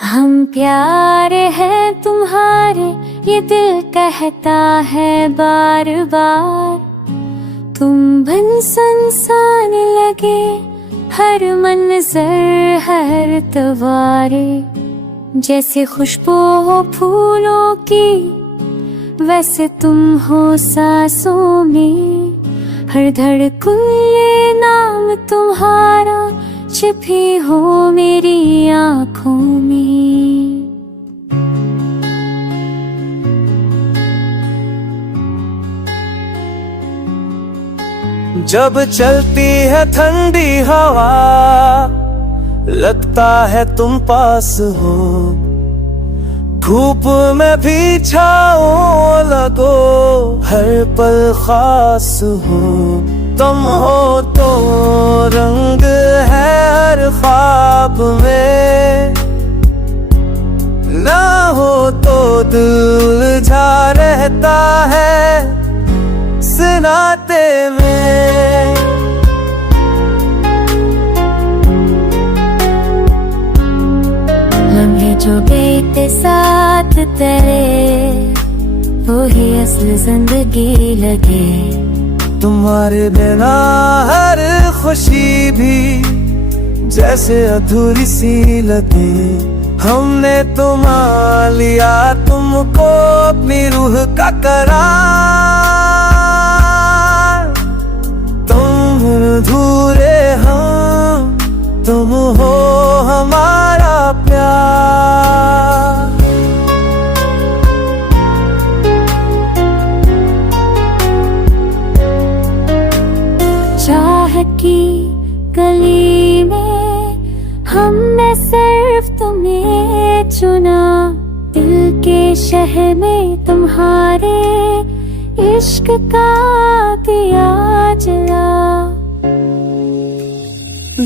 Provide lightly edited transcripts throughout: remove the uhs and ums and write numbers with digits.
हम प्यारे हैं तुम्हारे, ये दिल कहता है बार बार। तुम बन संसान लगे, हर मंजर हर तवारे। जैसे खुशबू हो फूलों की, वैसे तुम हो सांसों में। हर धड़कन ये नाम तुम्हारा, छिपी हो मेरी आँखों में। जब चलती है ठंडी हवा, लगता है तुम पास हो। धूप में भी छाओ लगो, हर पल खास हो। तुम हो तो रंग है हर ख्वाब में, ना हो तो दिल उलझा रहता है सनाते में। लम्हे जो बीते साथ तेरे, वो ही असल जिंदगी लगे। तुम्हारे बिना हर खुशी भी जैसे अधूरी सी लगे। हमने तुमा लिया तुमको अपनी रूह का करार। तुम अधूरे हम, तुम हो हमारा प्यार। चाह की गली में हमने सिर्फ तुम्हें चुना। दिल के शहर में तुम्हारे इश्क का दिया जला।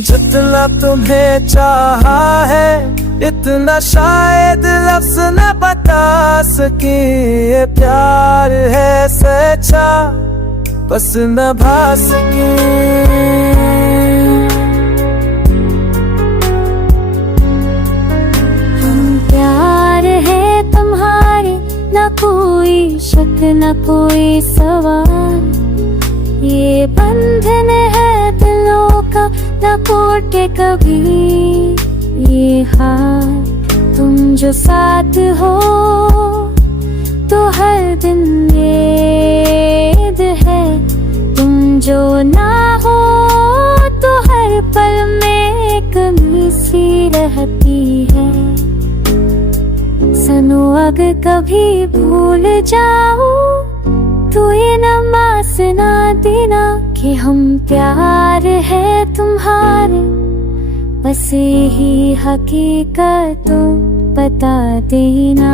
जितना तुम्हें चाहा है, इतना शायद लफ्ज़ न बता सके। ये प्यार है सच्चा, बस न भा सके। हम प्यार है तुम्हारे, न कोई शक न कोई सवाल। ये बंधन है दिलों का, न टूटे कभी ये हाल। तुम जो साथ हो तो हर दिन याद है, तुम जो ना हो तो हर पल में कमी सी रहती है। सनो अगर कभी भूल जाओ तो ये नमाज़ ना देना कि हम प्यार है तुम्हारे। बस यही हकीकत तो बता देना।